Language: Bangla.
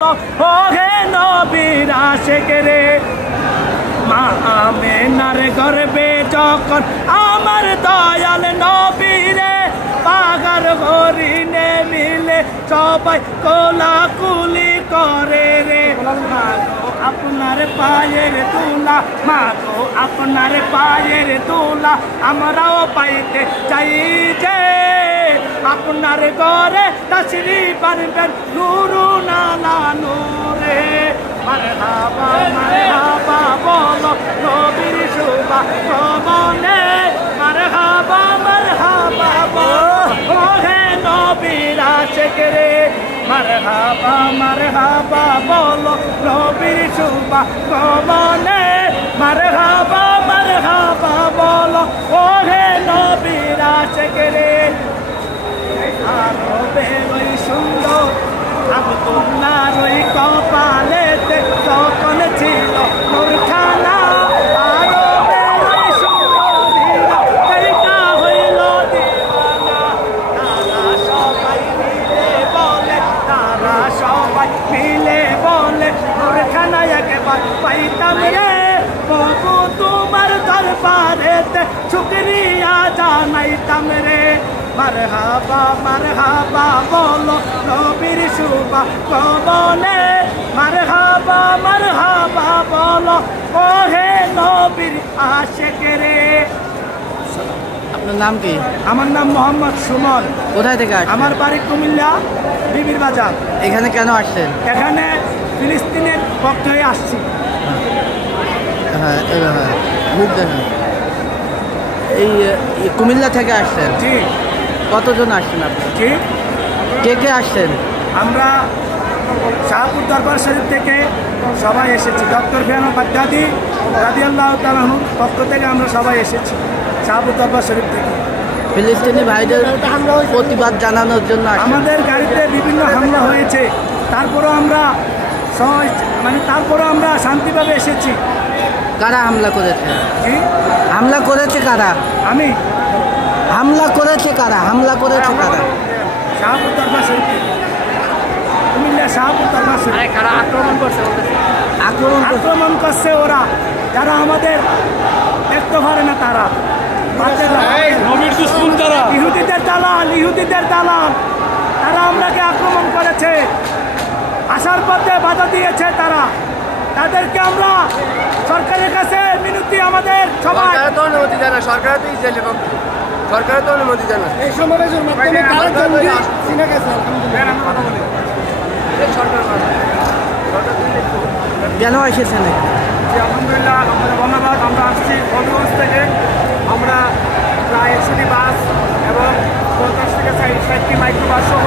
ওহে নবীর আশিক রে, মা আমেনার গর্ভে যখন আমার দয়াল নবী রে, পাগার হরিণে মিলে সবাই কোলাকুলি করে রে। মাগো আপনার পায়ের তুলা, মাগো আপনার পায়ের তুলা আমরাও পাইতে চাই যে, আপনার ঘরে তশরিফ আনবেন নুরু নালা নূরে। মারহাবা মারহাবা বলো নবীর শুভা গমনে, মারহাবা মারহাবা বলো ওহে নবীর আশিক রে, মারহাবা মারহাবা বলো নবীর শুভা গমনে, মারহাবা মারহাবা বলো ওহে নবীর আশিক রে। আরো বেরোই সুন্দর আব্দুল্লাহর ওই কপালেতে তখন ছিল নূরখানা, আরো বেরোই সুন্দর সেইটা হইল দিওয়ানা। তারা সবাই মিলে বলে, তারা সবাই মিলে বলে নূরখানা একবার পাইতাম রে, প্রভু তোমার দরবারেতে শুকরিয়া জানাইতাম রে। মারহাবা মারহাবা বলো নবীর শুভা গমনে, মারহাবা মারহাবা বলো ওহে নবীর আশিক রে। আপনার নাম কি? আমার নাম মোহাম্মদ সুমন। কোথায় থেকে আসছেন? আমার বাড়ি কুমিল্লা বিবির বাজার। এখানে কেন আসছেন? এখানে ফিলিস্তিনের পক্ষ হয়ে আসছি। হ্যাঁ হ্যাঁ, এই কুমিল্লা থেকে আসছেন? জি। কতজন আসছেন আপনি? জি। কে কে আসছেন? আমরা শাহপুর দরবার শরীফ থেকে সবাই এসেছি। ডক্টর ফিয়ানা বাগদাদি রাদিয়াল্লাহু তাআলা আনহুর পক্ষ থেকে আমরা সবাই এসেছি শাহপুর দরবার শরীফ থেকে। ফিলিস্তিনি ভাইদের প্রতিবাদ জানানোর জন্য আমাদের গাড়িতে বিভিন্ন হামলা হয়েছে, তারপরও আমরা তারপরও আমরা শান্তিভাবে এসেছি। কারা হামলা করেছে? জি। হামলা করেছে কারা? আমি। হামলা করেছে কারা? হামলা করেছে কারা? শাহপুর দরবার শরীফ, কুমিল্লা শাহপুর দরবার শরীফ। কারা আক্রমণ করছে? আক্রমণ করছে ওরা, যারা আমাদের দেখতে পারে না, তারা ইহুদিদের দালাল, ইহুদিদের দালাল, তারা আমরাকে আক্রমণ করেছে, আসার পথে বাধা দিয়েছে তারা। তাদেরকে আমরা সরকারের কাছে মিনতি, আমাদের সবাই তো অনুমতি জানা, সরকার তো ইসরায়েলের পক্ষে, সরকার তো অনুমতি জানা। এই সমাবেশের মাধ্যমে কেন এসেছেন? আলহামদুলিল্লাহ, আমাদের ধন্যবাদ। আমরা আসছি বন্ধগঞ্জ থেকে। আমরা প্রায় 100টি বাস এবং 50 থেকে 60টি মাইক্রোবাস সহ